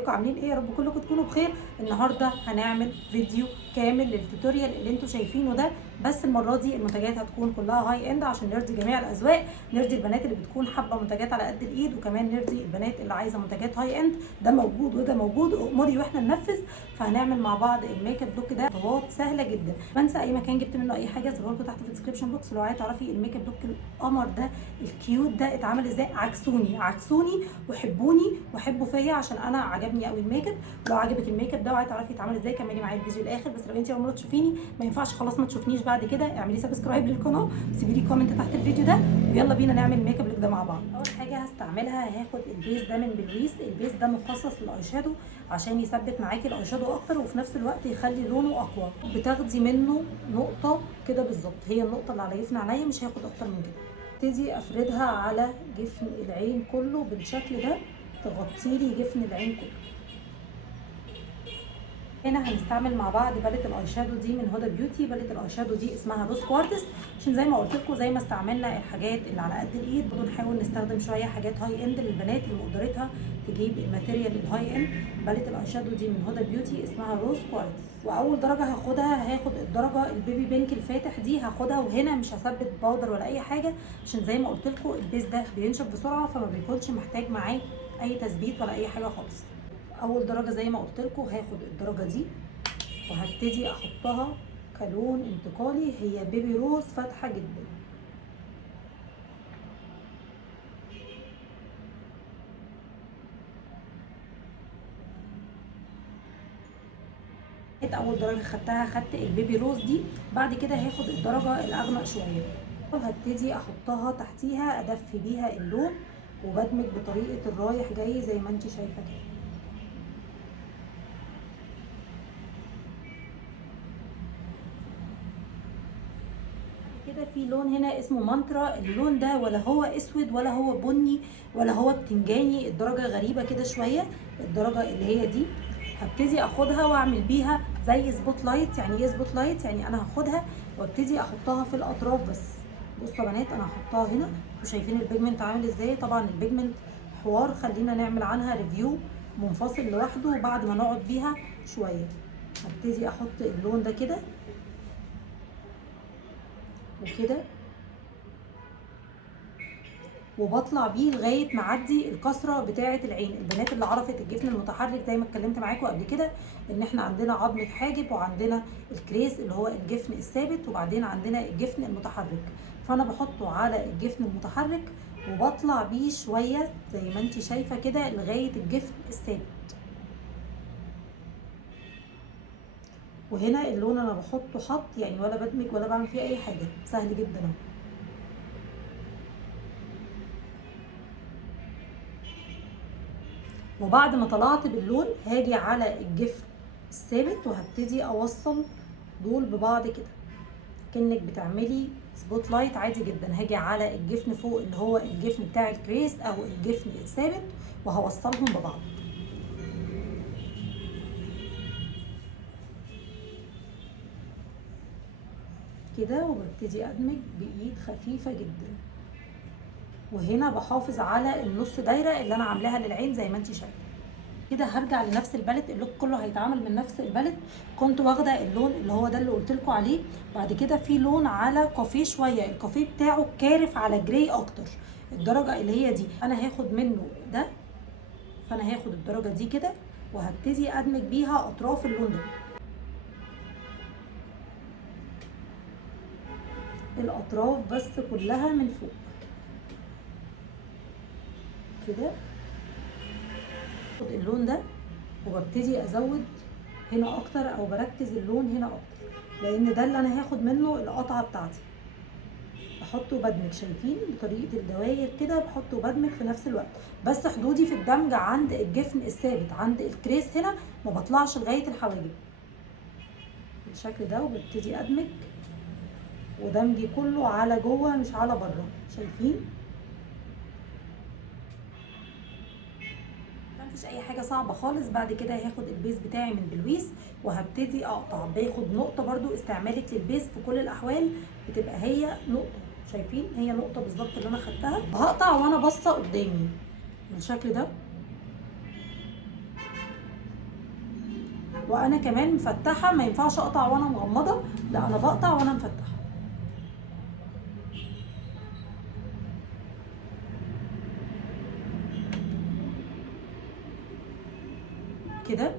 ازيكم عاملين ايه؟ يا رب كلكم تكونوا بخير. النهارده هنعمل فيديو كامل للتوتوريال اللي انتوا شايفينه ده، بس المره دي المنتجات هتكون كلها هاي اند عشان نرضي جميع الاذواق، نرضي البنات اللي بتكون حابه منتجات على قد الايد، وكمان نرضي البنات اللي عايزه منتجات هاي اند. ده موجود وده موجود، اموري واحنا ننفذ. فهنعمل مع بعض الميك اب لوك ده خطوات سهله جدا. بنسى اي مكان جبت منه اي حاجه سيبها لكم تحت في الديسكربشن بوكس لو عايزه تعرفي الميك اب لوك القمر ده الكيوت ده اتعمل ازاي. عكسوني وحبوني وحبوا فيا عشان انا عجبني قوي الميك اب. لو عجبك الميك اب ده وعايزه تعرفي يتعمل ازاي كملي معايا الفيديو الاخر. بس لو انت اول مره تشوفيني ما ينفعش خلاص ما تشوفنيش بعد كده، اعملي سبسكرايب للقناه وسيبي لي كومنت تحت الفيديو ده، ويلا بينا نعمل الميك اب لوك ده مع بعض. اول حاجه هستعملها هاخد البيس ده من بلويس. البيس ده مخصص للاي شادو عشان يثبت معاكي الاي شادو اكتر وفي نفس الوقت يخلي لونه اقوى. بتاخدي منه نقطه كده بالظبط، هي النقطه اللي على جفن عينيا، مش هاخد اكتر من كده. ابتدي افردها على جفن العين كله بالشكل ده، تغطي لي جفن العين كله. هنا هنستعمل مع بعض باليت الاي شادو دي من هدى بيوتي. باليت الاي شادو دي اسمها روز كوارتز، عشان زي ما قلت لكم زي ما استعملنا الحاجات اللي على قد الايد برضه نحاول نستخدم شويه حاجات هاي اند للبنات اللي مقدرتها تجيب الماتيريال الهاي اند. باليت الاي شادو دي من هدى بيوتي اسمها روز كوارتز. واول درجه هاخدها هاخد الدرجه البيبي بينك الفاتح دي هاخدها، وهنا مش هثبت باودر ولا اي حاجه عشان زي ما قلت لكم البيس ده بينشف بسرعه فما بيكونش محتاج معاه اي تثبيت ولا اي حاجه خالص. اول درجه زي ما قلت لكم هاخد الدرجه دي وهبتدي احطها كلون انتقالي، هي بيبي روز فاتحه جدا. اول درجه خدت البيبي روز دي. بعد كده هاخد الدرجه الاغمق شويه وهبتدي احطها تحتيها ادفي بيها اللون، وبدمج بطريقه الرايح جاي زي ما انت شايفه كده. كده في لون هنا اسمه مانترا. اللون ده ولا هو اسود ولا هو بني ولا هو بتنجاني، الدرجه غريبه كده شويه. الدرجه اللي هي دي هبتدي اخدها واعمل بيها زي سبوت لايت. يعني ايه سبوت لايت؟ يعني انا هاخدها وابتدي احطها في الاطراف بس. بصوا يا بنات انا هحطها هنا، انتوا شايفين البيجمنت عامل ازاي؟ طبعا البيجمنت حوار، خلينا نعمل عنها ريفيو منفصل لوحده بعد ما نقعد بيها شويه. هبتدي احط اللون ده كده وكده وبطلع بيه لغايه ما اعدي الكسره بتاعه العين. البنات اللي عرفت الجفن المتحرك زي ما اتكلمت معاكم قبل كده ان احنا عندنا عظمه حاجب وعندنا الكريس اللي هو الجفن الثابت وبعدين عندنا الجفن المتحرك. فانا بحطه على الجفن المتحرك وبطلع بيه شويه زي ما انت شايفه كده لغايه الجفن الثابت. وهنا اللون انا بحطه حط يعني ولا بدمج ولا بعمل فيه اي حاجه، سهل جدا اهو. وبعد ما طلعت باللون هاجي على الجفن الثابت وهبتدي اوصل دول ببعض كده كأنك بتعملي سبوت لايت عادي جدا. هاجي على الجفن فوق اللي هو الجفن بتاع الكريس او الجفن الثابت وهوصلهم ببعض كده، وببتدي ادمج بايد خفيفه جدا. وهنا بحافظ على النص دايره اللي انا عاملاها للعين زي ما انت شايفه كده. هرجع لنفس الباليت، اللوك كله هيتعمل من نفس الباليت. كنت واخده اللون اللي هو ده اللي قلت لكم عليه. بعد كده في لون على كافيه شويه، الكافيه بتاعه كارف على جراي اكتر، الدرجه اللي هي دي انا هاخد منه ده. فانا هاخد الدرجه دي كده وهبتدي ادمج بيها اطراف اللون ده، الاطراف بس كلها من فوق كده. اللون ده وببتدي ازود هنا اكتر او بركز اللون هنا اكتر لان ده اللي انا هاخد منه القطعه بتاعتي. بحطه وبدمج، شايفين بطريقه الدواير كده، بحطه وبدمج في نفس الوقت. بس حدودي في الدمج عند الجفن الثابت عند الكريس هنا، ما بطلعش لغايه الحواجب بالشكل ده. وببتدي ادمج ودمجي كله على جوه مش على بره، شايفين؟ مفيش اي حاجه صعبه خالص. بعد كده هاخد البيس بتاعي من بلويس وهبتدي اقطع. باخد نقطه برضو، استعمالك للبيس في كل الاحوال بتبقى هي نقطه، شايفين هي نقطه بالظبط اللي انا خدتها. هقطع وانا باصه قدامي بالشكل ده وانا كمان مفتحه، ما ينفعش اقطع وانا مغمضه، لا انا بقطع وانا مفتحه كده.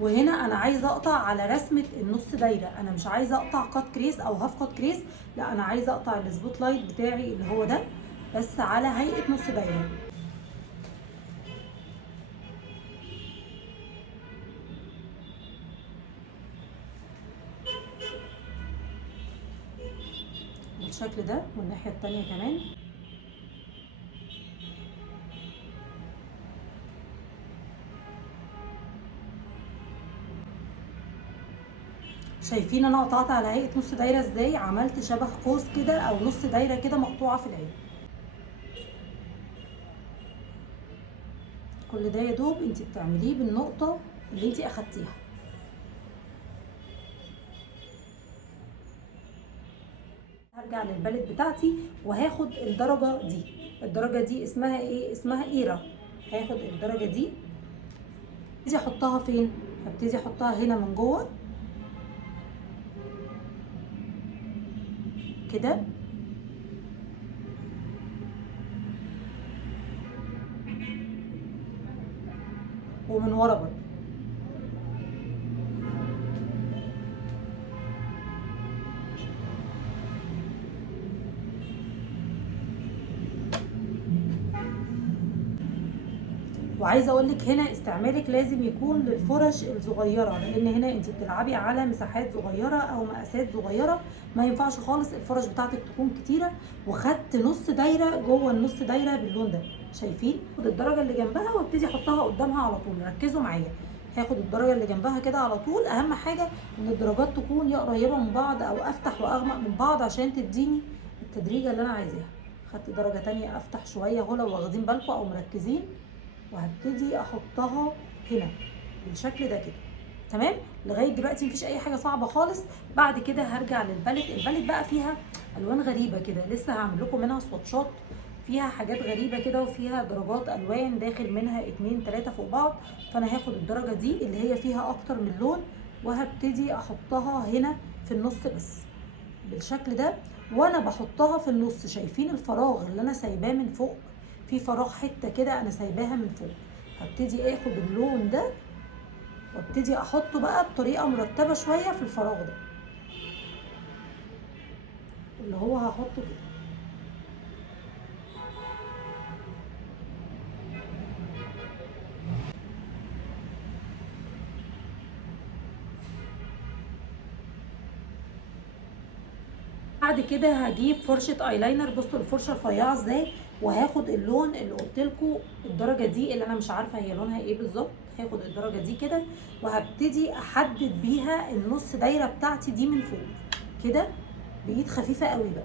وهنا انا عايزه اقطع على رسمه النص دايره، انا مش عايزه اقطع كات كريس او هاف كات كريس، لا انا عايزه اقطع السبوت لايت بتاعي اللي هو ده بس على هيئه نص دايره بالشكل ده، والناحيه التانيه كمان. شايفين انا قطعت على هيئه نص دايره ازاي؟ عملت شبه قوس كده او نص دايره كده مقطوعه في العين. كل ده يا دوب انت بتعمليه بالنقطه اللي انت اخدتيها. هرجع للبالت بتاعتي وهاخد الدرجه دي. الدرجه دي اسمها ايه؟ اسمها ايرا. هاخد الدرجه دي هبتدي احطها فين؟ هبتدي احطها هنا من جوه كده، ومن ورا برضه. وعايزه اقول لك هنا استعمالك لازم يكون للفرش الصغيره، لان هنا انت بتلعبي على مساحات صغيره او مقاسات صغيره، ما ينفعش خالص الفرش بتاعتك تكون كتيره. وخدت نص دايره جوه النص دايره باللون ده، شايفين؟ خد الدرجه اللي جنبها وابتدي احطها قدامها على طول. ركزوا معايا، هاخد الدرجه اللي جنبها كده على طول. اهم حاجه ان الدرجات تكون يا قريبه من بعض او افتح واغمق من بعض عشان تديني التدريجه اللي انا عايزاها. خدت درجه تانية افتح شويه اهو لو واخدين بالكم او مركزين، وهبتدي احطها هنا بالشكل ده كده. تمام؟ لغايه دلوقتي مفيش اي حاجه صعبه خالص. بعد كده هرجع للبالت. البالت بقى فيها الوان غريبه كده، لسه هعمل لكم منها سواتشات فيها حاجات غريبه كده، وفيها درجات الوان داخل منها 2 3 فوق بعض. فانا هاخد الدرجه دي اللي هي فيها اكتر من لون وهبتدي احطها هنا في النص بس بالشكل ده. وانا بحطها في النص شايفين الفراغ اللي انا سايباه من فوق؟ في فراغ حته كده انا سايباها من فوق. هبتدي اخد اللون ده وابتدي احطه بقى بطريقه مرتبه شويه في الفراغ ده اللي هو هحطه كده. بعد كده هجيب فرشه ايلاينر. بصوا الفرشه رفيعه ازاي، وهاخد اللون اللي قلت لكم الدرجه دي اللي انا مش عارفه هي لونها ايه بالظبط. هاخد الدرجه دي كده وهبتدي احدد بيها النص دايره بتاعتي دي من فوق كده بايد خفيفه قوي بقى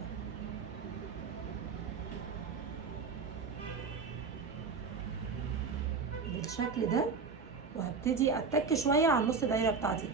بالشكل ده. وهبتدي اتك شويه على النص دايره بتاعتي.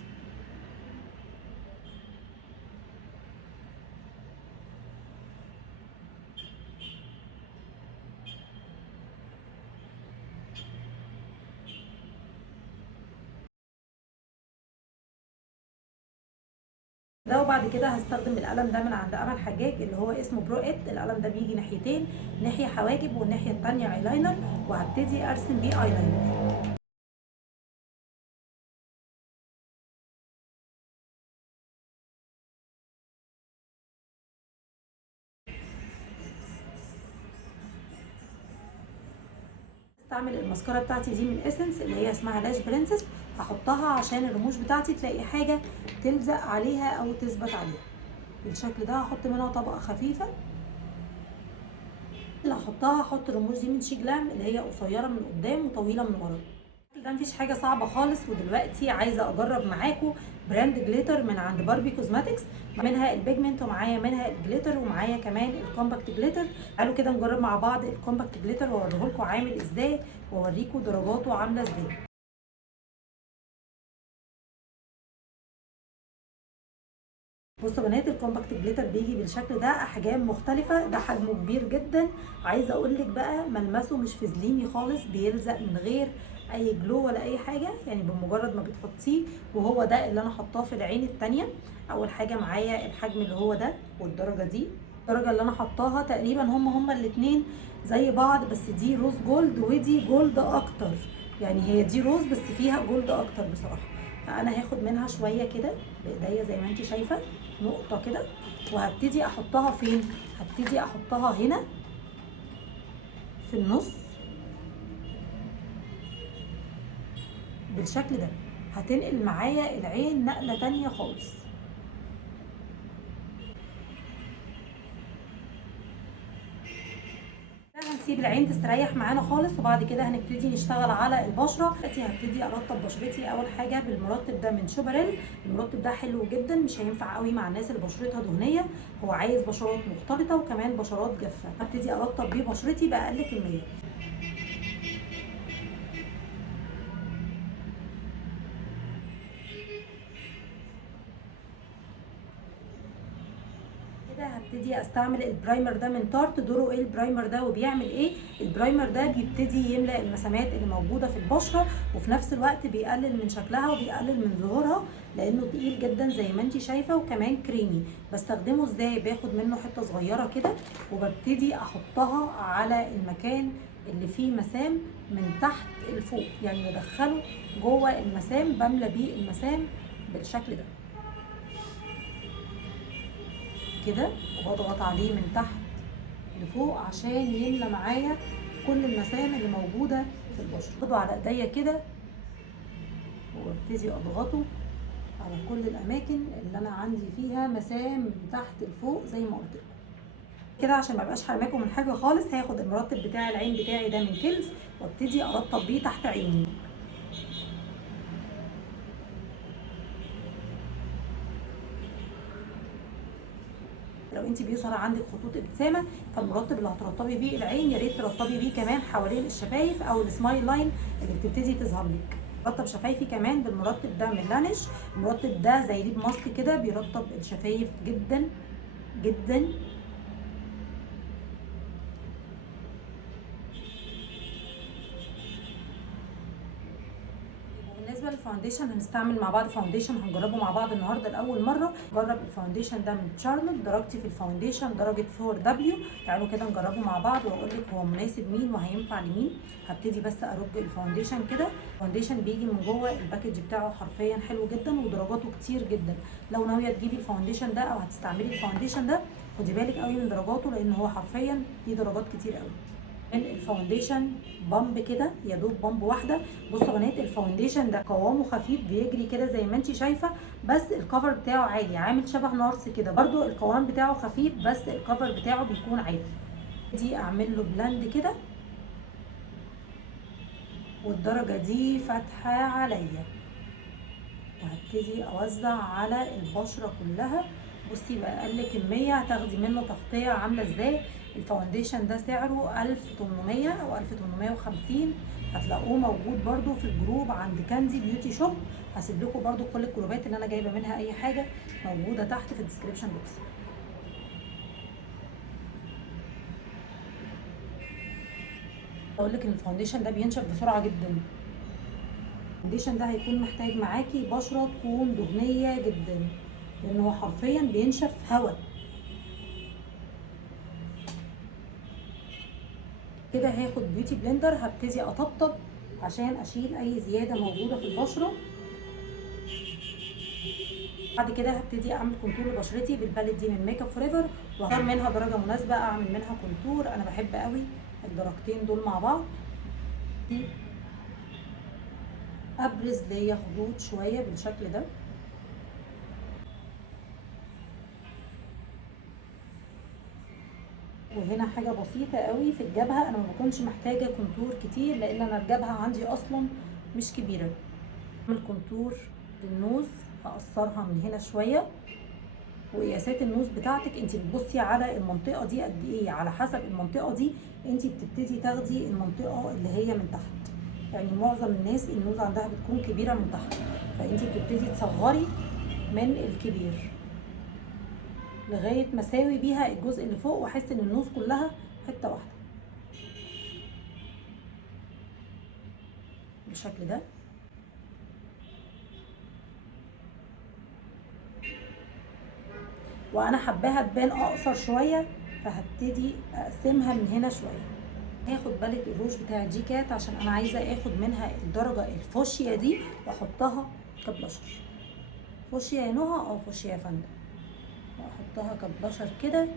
ده وبعد كده هستخدم القلم ده من عند امل حجاج اللي هو اسمه برو ات. القلم ده بيجي ناحيتين، ناحيه حواجب والناحيه الثانيه ايلاينر، وهبتدي ارسم بيه ايلاينر. استعمل الماسكارا بتاعتي دي من اسنس اللي هي اسمها لاش برنسس. هحطها عشان الرموش بتاعتي تلاقي حاجه تلزق عليها او تثبت عليها بالشكل ده. هحط منها طبقه خفيفه. اللي هحطها هحط الرموش دي من شي جلام اللي هي قصيره من قدام وطويله من ورا. ده مفيش حاجه صعبه خالص. ودلوقتي عايزه اجرب معاكم براند جليتر من عند باربي كوزماتكس، منها البيجمنت ومعايا منها الجليتر ومعايا كمان الكومباكت جليتر. تعالوا كده نجرب مع بعض الكومباكت جليتر واوريه لكم عامل ازاي واوريكم درجاته عامله ازاي. بصوا يا بنات، الكومباكت جليتر بيجي بالشكل ده، احجام مختلفه، ده حجمه كبير جدا. عايزه اقول لك بقى ملمسه مش فازليني خالص، بيلزق من غير اي جلو ولا اي حاجه، يعني بمجرد ما بتحطيه. وهو ده اللي انا حطاه في العين التانيه. اول حاجه معايا الحجم اللي هو ده، والدرجه دي الدرجه اللي انا حطاها تقريبا هما الاتنين زي بعض، بس دي روز جولد ودي جولد اكتر، يعني هي دي روز بس فيها جولد اكتر بصراحه. فانا هاخد منها شويه كده بايديا زي ما انت شايفه، نقطه كده، وهبتدي احطها فين؟ هبتدي احطها هنا في النص بالشكل ده. هتنقل معايا العين نقله تانيه خالص. هنسيب العين تستريح معانا خالص، وبعد كده هنبتدي نشتغل على البشره. دلوقتي هبتدي ارطب بشرتي اول حاجه بالمرطب ده من شوبريل. المرطب ده حلو جدا، مش هينفع قوي مع الناس اللي بشرتها دهنيه، هو عايز بشرات مختلطه وكمان بشرات جافه. هبتدي ارطب بيه بشرتي باقل كميه. هبتدي استعمل البرايمر ده من تارت. دوره ايه البرايمر ده وبيعمل ايه؟ البرايمر ده بيبتدي يملأ المسامات اللي موجوده في البشره، وفي نفس الوقت بيقلل من شكلها وبيقلل من ظهورها، لانه تقيل جدا زي ما انت شايفه وكمان كريمي. بستخدمه ازاي؟ باخد منه حته صغيره كده وببتدي احطها على المكان اللي فيه مسام من تحت لفوق، يعني بدخله جوه المسام، بملى بيه المسام بالشكل ده كده، وبضغط عليه من تحت لفوق عشان يملى معايا كل المسام اللي موجوده في البشره. باخده على ايديا كده وابتدي اضغطه على كل الاماكن اللي انا عندي فيها مسام من تحت لفوق زي ما قلت لكم كده. عشان ما ابقاش حرماكم من حاجه خالص، هاخد المرطب بتاع العين بتاعي ده من كيلز وابتدي ارطب بيه تحت عيني. لو انت بيظهر عندك خطوط ابتسامه، فالمرطب اللي هترطبي بيه العين يا ريت ترطبي بيه كمان حوالين الشفايف او السمايل لاين اللي بتبتدي تظهر لك. برطب شفايفي كمان بالمرطب ده من لانش. المرطب ده زي ليب ماسك كده، بيرطب الشفايف جدا جدا. بالنسبه للفاونديشن هنستعمل مع بعض فاونديشن هنجربه مع بعض النهارده لاول مره. جرب الفاونديشن ده من شارلوت، درجتي في الفاونديشن درجه 4W. تعالوا كده نجربه مع بعض واقول لك هو مناسب مين وهينفع لمين. هبتدي بس ارج الفاونديشن كده. الفاونديشن بيجي من جوه الباكج بتاعه حرفيا حلو جدا ودرجاته كتير جدا. لو ناويه تجيبي الفاونديشن ده او هتستعملي الفاونديشن ده، خدي بالك قوي من درجاته، لان هو حرفيا ليه درجات كتير قوي. الفاونديشن بامب كده، يا دوب بامب واحده. بصوا يا بنات، الفاونديشن ده قوامه خفيف بيجري كده زي ما انت شايفه، بس الكفر بتاعه عالي عامل شبه نارس كده. برده القوام بتاعه خفيف بس الكفر بتاعه بيكون عالي. دي اعمل له بلند كده، والدرجه دي فاتحه عليا، وهبتدي اوزع على البشره كلها. بصي بقى اقل كميه هتاخدي منه تغطيه عامله ازاي. الفاونديشن ده سعره 1800 او 1850. هتلاقوه موجود برده في الجروب عند كاندي بيوتي شوب. هسيب لكم برده كل الجروبات اللي انا جايبه منها اي حاجه موجوده تحت في الديسكريبشن بوكس. اقول لك ان الفاونديشن ده بينشف بسرعه جدا. الفاونديشن ده هيكون محتاج معاكي بشره تكون دهنيه جدا، لان هو حرفيا بينشف هوا كده. هاخد بيوتي بلندر هبتدي اطبطب عشان اشيل اي زياده موجوده في البشره. بعد كده هبتدي اعمل كونتور لبشرتي بالباليت دي من ميك اب فور ايفر، واختار منها درجه مناسبه اعمل منها كونتور. انا بحب قوي الدرجتين دول مع بعض. ابرز ليا خدود شويه بالشكل ده. وهنا حاجه بسيطه قوي في الجبهه، انا ما بكونش محتاجه كونتور كتير لان انا الجبهه عندي اصلا مش كبيره. اعمل كونتور للنوز، هقصرها من هنا شويه. وقياسات النوز بتاعتك انت بتبصي على المنطقه دي قد ايه، على حسب المنطقه دي انت بتبتدي تاخدي المنطقه اللي هي من تحت. يعني معظم الناس النوز عندها بتكون كبيره من تحت، فانت بتبتدي تصغري من الكبير. لغايه ما اساوي بيها الجزء اللي فوق واحس ان النوز كلها حته واحده بالشكل ده. وانا حباها تبان اقصر شويه فهبتدي اقسمها من هنا شويه. هاخد باليت الروج بتاع جي كات عشان انا عايزه اخد منها الدرجه الفوشيا دي واحطها كبلاشر. فوشيا يا نهى؟ فوشيا يا فندم. واحطها كبلاشر كده.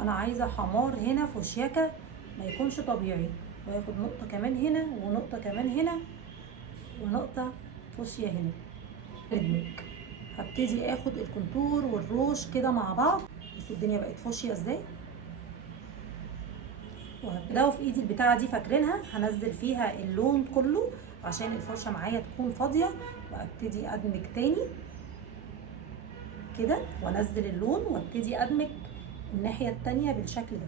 انا عايزه حمار هنا فوشياكا ما يكونش طبيعي. واخد نقطه كمان هنا ونقطه كمان هنا ونقطه فوشيا هنا. ادمج. هبتدي اخد الكونتور والروج كده مع بعض. بس الدنيا بقت فوشيا ازاي. وهبدأ في ايدي البتاعه دي فاكرينها هنزل فيها اللون كله عشان الفرشه معايا تكون فاضيه. وابتدي ادمج تاني كده وانزل اللون وابتدي ادمج الناحيه التانيه بالشكل ده.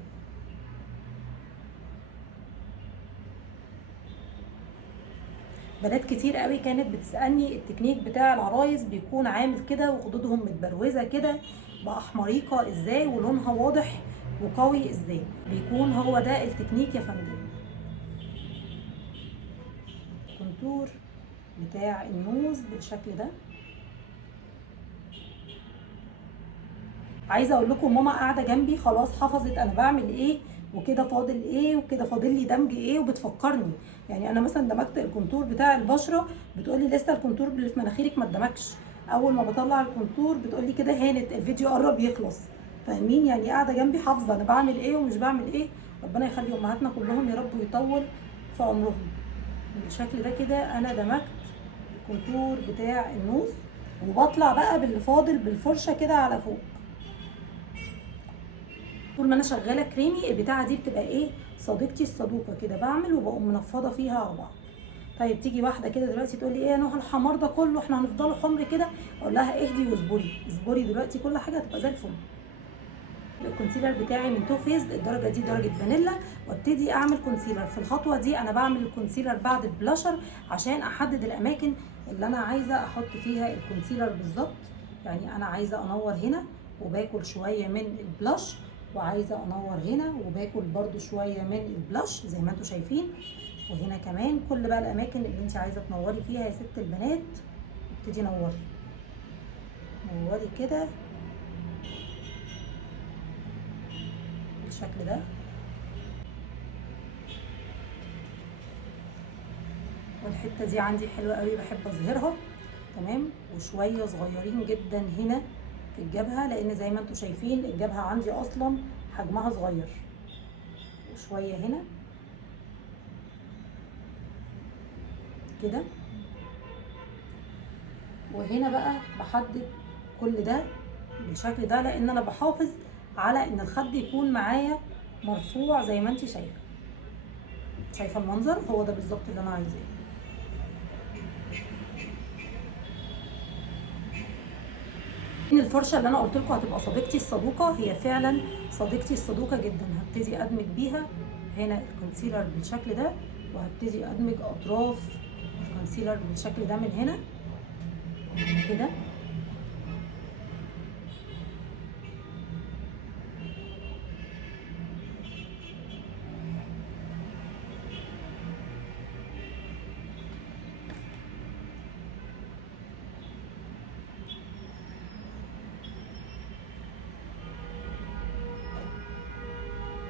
بنات كتير قوي كانت بتسالني التكنيك بتاع العرايس بيكون عامل كده وخدودهم متبروزه كده باحمريقه ازاي ولونها واضح وقوي ازاي. بيكون هو ده التكنيك يا فندم. كونتور بتاع النوز بالشكل ده. عايزه اقول لكم ماما قاعده جنبي خلاص حفظت انا بعمل ايه وكده فاضل ايه وكده فاضل لي دمج ايه وبتفكرني. يعني انا مثلا دمجت الكونتور بتاع البشره بتقولي لسه الكونتور اللي في مناخيرك ما اتدمجش. اول ما بطلع الكونتور بتقولي كده هانت الفيديو قرب يخلص. فاهمين؟ يعني قاعده جنبي حافظه انا بعمل ايه ومش بعمل ايه. ربنا يخلي امهاتنا كلهم يا رب ويطول في عمرهم. بالشكل ده كده انا دمجت الكونتور بتاع النوز وبطلع بقى باللي فاضل بالفرشه كده على فوق. طول ما انا شغاله كريمي البتاعه دي بتبقى ايه صديقتي الصدوقه كده بعمل وبقوم منفضه فيها على بعض. طيب تيجي واحده كده دلوقتي تقول لي ايه يا نهى الحمار ده كله احنا هنفضلوا حمر كده. اقول لها اهدي واصبري اصبري دلوقتي كل حاجه هتبقى زي الفل. الكونسيلر بتاعي من تو فيز الدرجه دي درجه فانيلا وابتدي اعمل كونسيلر. في الخطوه دي انا بعمل الكونسيلر بعد البلاشر عشان احدد الاماكن اللي انا عايزه احط فيها الكونسيلر بالظبط. يعني انا عايزه انور هنا وباكل شويه من البلاش وعايزه انور هنا وباكل برده شويه من البلاش زي ما انتم شايفين. وهنا كمان كل بقى الاماكن اللي انت عايزه تنوري فيها يا ست البنات ابتدي نوري نوري كده بالشكل ده. والحته دي عندي حلوه قوي بحب اظهرها تمام. وشويه صغيرين جدا هنا في الجبهه لان زي ما انتم شايفين الجبهه عندي اصلا حجمها صغير. وشويه هنا كده. وهنا بقى بحدد كل ده بالشكل ده لان انا بحافظ على ان الخد يكون معايا مرفوع زي ما انت شايفه. شايفه المنظر هو ده بالظبط اللي انا عايزاه. الفرشه اللي انا قلت لكم هتبقى صديقتي الصدوقه هي فعلا صديقتي الصدوقه جدا. هبتدي ادمج بيها هنا الكونسيلر بالشكل ده وهبتدي ادمج اطراف الكونسيلر بالشكل ده من هنا كده.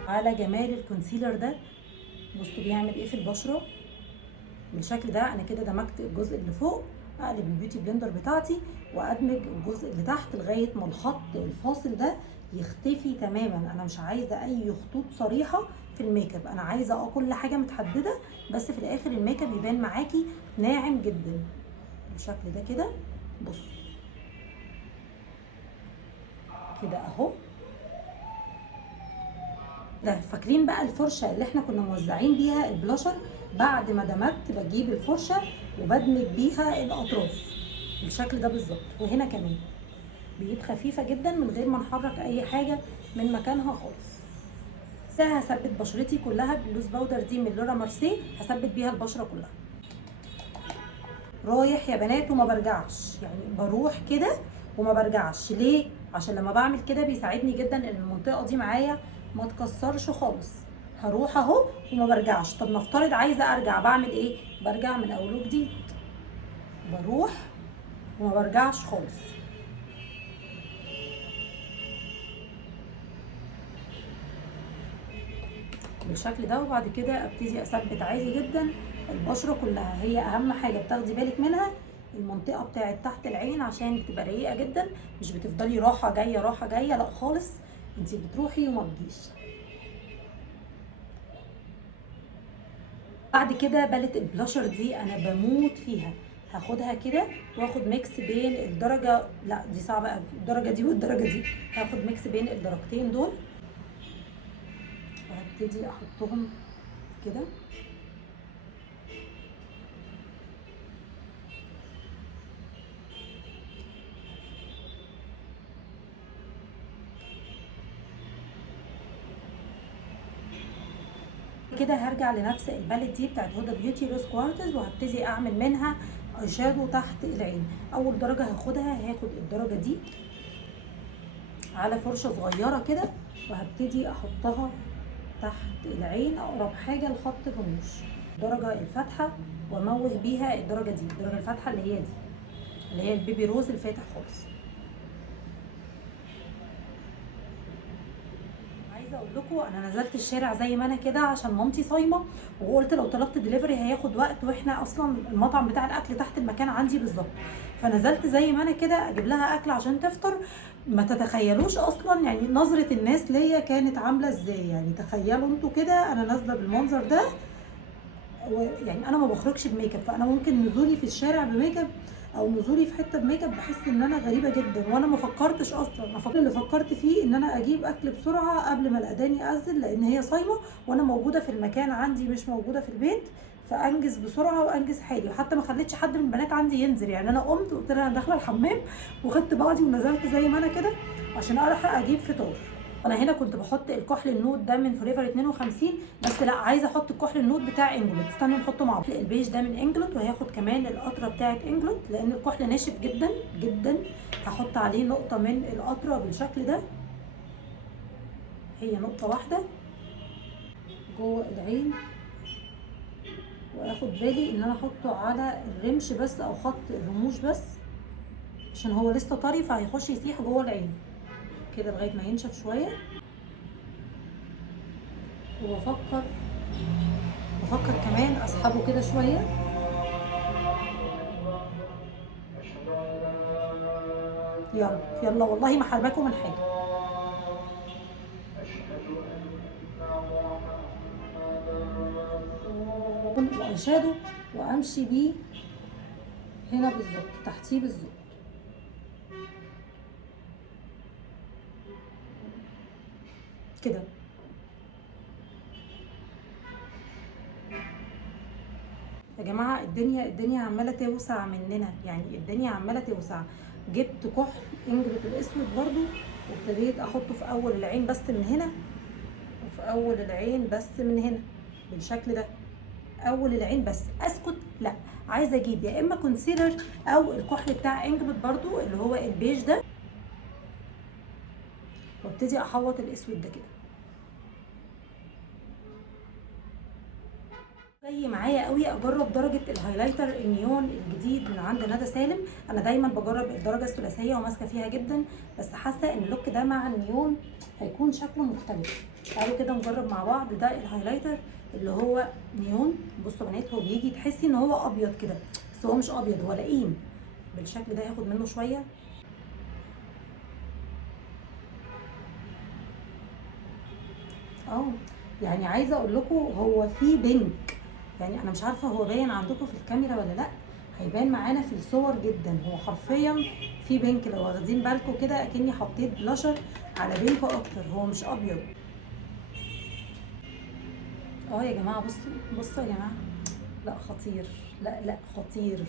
على جمال الكونسيلر ده بصوا بيعمل ايه في البشره بالشكل ده. انا كده دمجت الجزء اللي فوق. اقلب البيوتي بلندر بتاعتي وادمج الجزء اللي تحت لغايه ما الخط الفاصل ده يختفي تماما. انا مش عايزه اي خطوط صريحه في الميك اب. انا عايزه كل حاجه متحدده بس في الاخر الميك اب يبان معاكي ناعم جدا بالشكل ده كده. بصوا كده اهو. ده فاكرين بقى الفرشه اللي احنا كنا موزعين بيها البلاشر؟ بعد ما دمجت بجيب الفرشه وبدمج بيها الاطراف بالشكل ده بالظبط. وهنا كمان بقيت خفيفه جدا من غير ما نحرك اي حاجه من مكانها خالص. هثبت بشرتي كلها باللوز باودر دي من لورا مارسيه. هثبت بيها البشره كلها رايح يا بنات وما برجعش. يعني بروح كده وما برجعش. ليه؟ عشان لما بعمل كده بيساعدني جدا ان المنطقه دي معايا ما تكسرش خالص. هروح اهو وما برجعش. طب نفترض عايزه ارجع، بعمل ايه؟ برجع من اول وجديد، بروح وما برجعش خالص بالشكل ده. وبعد كده ابتدي اثبت عادي جدا البشره كلها. هي اهم حاجه بتاخدي بالك منها المنطقه بتاعت تحت العين، عشان بتبقى رقيقه جدا، مش بتفضلي راحه جايه راحه جايه، لا خالص، انت بتروحي وما بتجيش. بعد كده باليت البلاشر دي انا بموت فيها. هاخدها كده واخد ميكس بين الدرجه، لا دي صعبه قوي، الدرجه دي والدرجه دي، هاخد ميكس بين الدرجتين دول وهبتدي احطهم كده. كده هرجع لنفس الباليت دي بتاعت هدى بيوتي روز كوارتز، وهبتدي اعمل منها اي شادو تحت العين. اول درجه هاخدها، هاخد الدرجه دي على فرشه صغيره كده، وهبتدي احطها تحت العين اقرب حاجه لخط الرموش، الدرجه الفاتحه، واموه بيها الدرجه دي، الدرجه الفاتحه اللي هي دي، اللي هي البيبي روز الفاتح خالص. عايزه اقول لكم انا نزلت الشارع زي ما انا كده عشان مامتي صايمه، وقلت لو طلبت دليفري هياخد وقت، واحنا اصلا المطعم بتاع الاكل تحت المكان عندي بالظبط. فنزلت زي ما انا كده اجيب لها اكل عشان تفطر. ما تتخيلوش اصلا يعني نظره الناس ليا كانت عامله ازاي. يعني تخيلوا انتوا كده انا نازله بالمنظر ده، يعني انا ما بخرجش بميك اب، فانا ممكن نزولي في الشارع بميك اب او نزولي في حته بميك اب بحس ان انا غريبه جدا، وانا ما فكرتش اصلا. اللي فكرت فيه ان انا اجيب اكل بسرعه قبل ما الاذان ياذن، لان هي صايمه وانا موجوده في المكان عندي مش موجوده في البيت، فانجز بسرعه وانجز حالي. وحتى ما خليتش حد من البنات عندي ينزل، يعني انا قمت قلت لها انا داخله الحمام وخدت بعضي ونزلت زي ما انا كده عشان الحق اجيب فطار. انا هنا كنت بحط الكحل النود ده من فوريفر 52، بس لا عايزه احط الكحل النود بتاع انجلوت، استنوا نحطه مع بعض. البيج ده من انجلوت، وهياخد كمان القطره بتاعه انجلوت لان الكحل ناشف جدا جدا. هحط عليه نقطه من القطره بالشكل ده، هي نقطه واحده جوه العين، واخد بالي ان انا احطه على الرمش بس او خط الرموش بس، عشان هو لسه طري فهيخش يسيح جوه العين كده لغايه ما ينشف شويه. بفكر كمان اسحبه كده شويه. يلا يلا والله ما حرماكم من حاجه. الاي شادو وامشي بيه هنا بالظبط تحتيه بالظبط كده. يا جماعه الدنيا عماله توسع مننا، يعني الدنيا عماله توسع. جبت كحل انجلت الاسود برضو، وابتديت احطه في اول العين بس من هنا، وفي اول العين بس من هنا بالشكل ده. اول العين بس، اسكت لا، عايزه اجيب يا اما كونسيلر او الكحل بتاع انجلت برضو اللي هو البيج ده، وابتدي احوط الاسود ده كده. جاي معايا قوي اجرب درجه الهايلايتر النيون الجديد من عند ندى سالم. انا دايما بجرب الدرجه الثلاثيه وماسكه فيها جدا، بس حاسه ان اللوك ده مع النيون هيكون شكله مختلف. تعالوا كده نجرب مع بعض. ده الهايلايتر اللي هو نيون. بصوا يا بنات، هو بيجي تحسي ان هو ابيض كده، بس هو مش ابيض، هو لئيم بالشكل ده. هاخد منه شويه اه. يعني عايزه اقول لكم هو في بينك، يعني انا مش عارفه هو باين عندكم في الكاميرا ولا لا، هيبان معانا في الصور جدا. هو حرفيا في بينك، لو واخدين بالكم كده اكني حطيت بلاشر على بينك اكتر، هو مش ابيض. اه يا جماعه بصوا بصوا يا جماعه، لا خطير، لا لا خطير.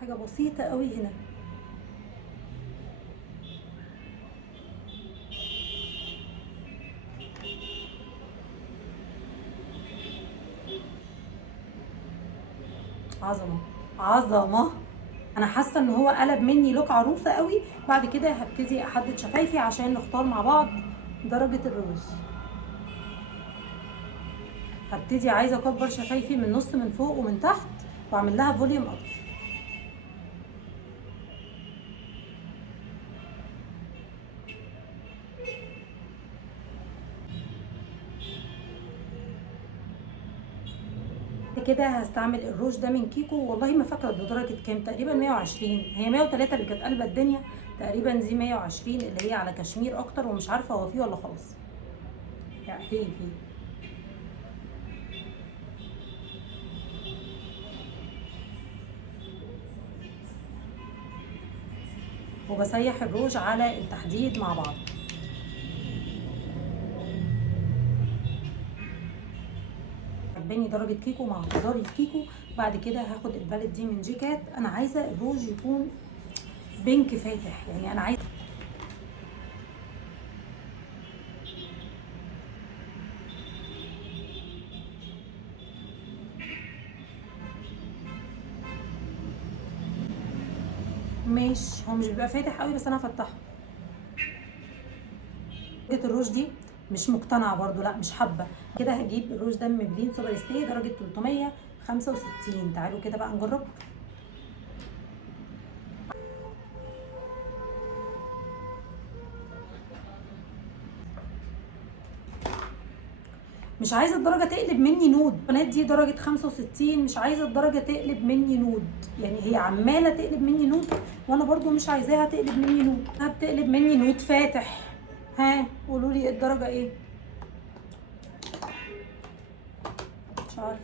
حاجه بسيطه قوي هنا. عظمه عظمه. انا حاسه ان هو قلب مني لوك عروسه قوي. بعد كده هبتدي احدد شفايفي عشان نختار مع بعض درجه الروج. هبتدي عايزه اكبر شفايفي من النص من فوق ومن تحت واعمل لها فوليوم اكتر. كده هستعمل الروج ده من كيكو، والله ما فاكره بدرجه كام، تقريبا 120. هي 103 اللي كانت قلبه الدنيا، تقريبا دي 120 اللي هي على كشمير اكتر، ومش عارفه هو فيه ولا خلاص. يعني فيه. وبسيح الروج على التحديد مع بعض. عجباني درجه كيكو مع اعتذاري الكيكو. بعد كده هاخد البالت دي من جيكات. انا عايزه الروج يكون بينك فاتح، يعني انا عايزه هو مش بيبقى فاتح قوي بس انا هفتحه. درجه الروج دي مش مقتنعه برضو، لا مش حابه كده. هجيب الروج ده من ميبلين سوبر ستي درجه 365. تعالوا كده بقى نجرب. مش عايزه الدرجه تقلب مني نود. البنات دي درجه 65، مش عايزه الدرجه تقلب مني نود، يعني هي عماله تقلب مني نود وانا برضو مش عايزاها تقلب مني نود. بتقلب مني نود فاتح. ها قولوا لي الدرجه ايه؟ مش عارفه.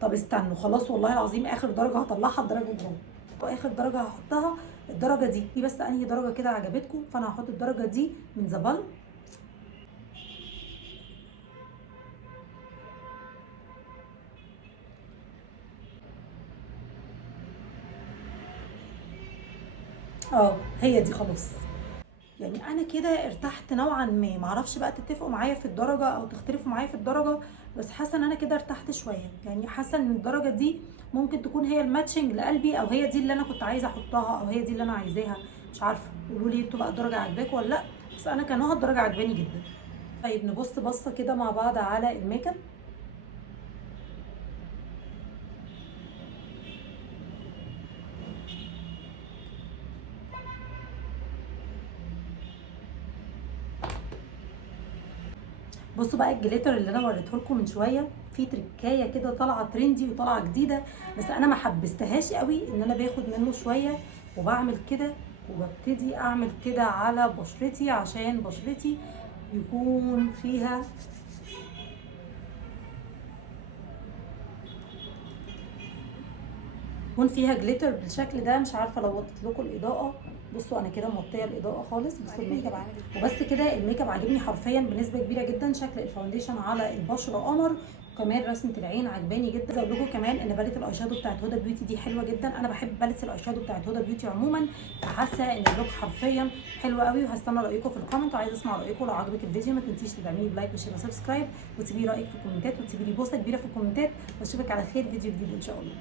طب استنوا خلاص، والله العظيم اخر درجه هطلعها الدرجه برافو، واخر درجه هحطها الدرجه دي بس انهي درجه كده عجبتكم، فانا هحط الدرجه دي من ذا بالم. هي دي خلاص. يعني انا كده ارتحت نوعا ما. معرفش بقى تتفقوا معايا في الدرجه او تختلفوا معايا في الدرجه، بس حاسه ان انا كده ارتحت شويه. يعني حاسه ان الدرجه دي ممكن تكون هي الماتشنج لقلبي، او هي دي اللي انا كنت عايزه احطها، او هي دي اللي انا عايزاها. مش عارفه، قولوا لي انتوا بقى الدرجه عاجباكم ولا لا، بس انا كنوها الدرجه عجباني جدا. طيب نبص بصه كده مع بعض على الميك اب. بصوا بقى الجليتر اللي انا وريته لكم من شويه، في تركايه كده طالعه ترندي وطالعه جديده، بس انا ما حبستهاش قوي. ان انا باخد منه شويه وبعمل كده، وببتدي اعمل كده على بشرتي عشان بشرتي يكون فيها جليتر بالشكل ده. مش عارفه لو وطيت لكم الاضاءه، بصوا انا كده موطيه الاضاءه خالص. بصوا الميك اب وبس كده. الميك اب عاجبني حرفيا بنسبه كبيره جدا. شكل الفاونديشن على البشره قمر، وكمان رسمه العين عجباني جدا. عايزه اقول لكم كمان ان باليت الاي شادو بتاعت هدى بيوتي دي حلوه جدا. انا بحب باليت الاي شادو بتاعت هدى بيوتي عموما، فحاسه ان اللوك حرفيا حلو قوي. وهستنى رايكم في الكومنت، وعايزه اسمع رايكم. لو عجبك الفيديو ما تنسيش تدعميني بلايك وشير وسبسكرايب، وتسيبي رايك في الكومنتات، وتسيبي لي بوستة كبيره في الكومنتات. واشوفك على خير فيديو جديد ان شاء الله.